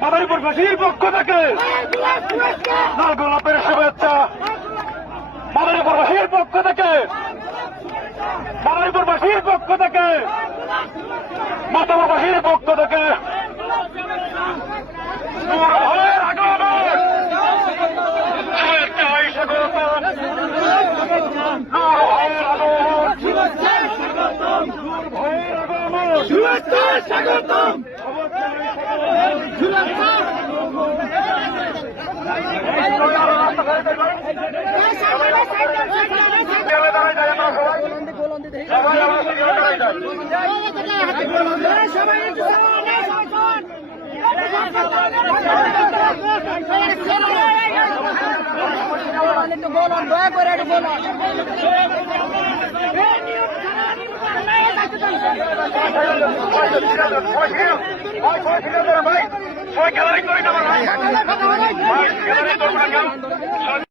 মাদারীপুরবাসীর পক্ষ থেকে লাল গোলাপের শুভেচ্ছা। মাদারীপুরবাসীর পক্ষ থেকে মাতাবাসীর পক্ষ থেকে নূর ভাইয়ের আগমন শুভেচ্ছায় স্বাগতম। নূর ভাইয়ের আগমন শুভেচ্ছায় স্বাগতম। সবাই খেলারি করে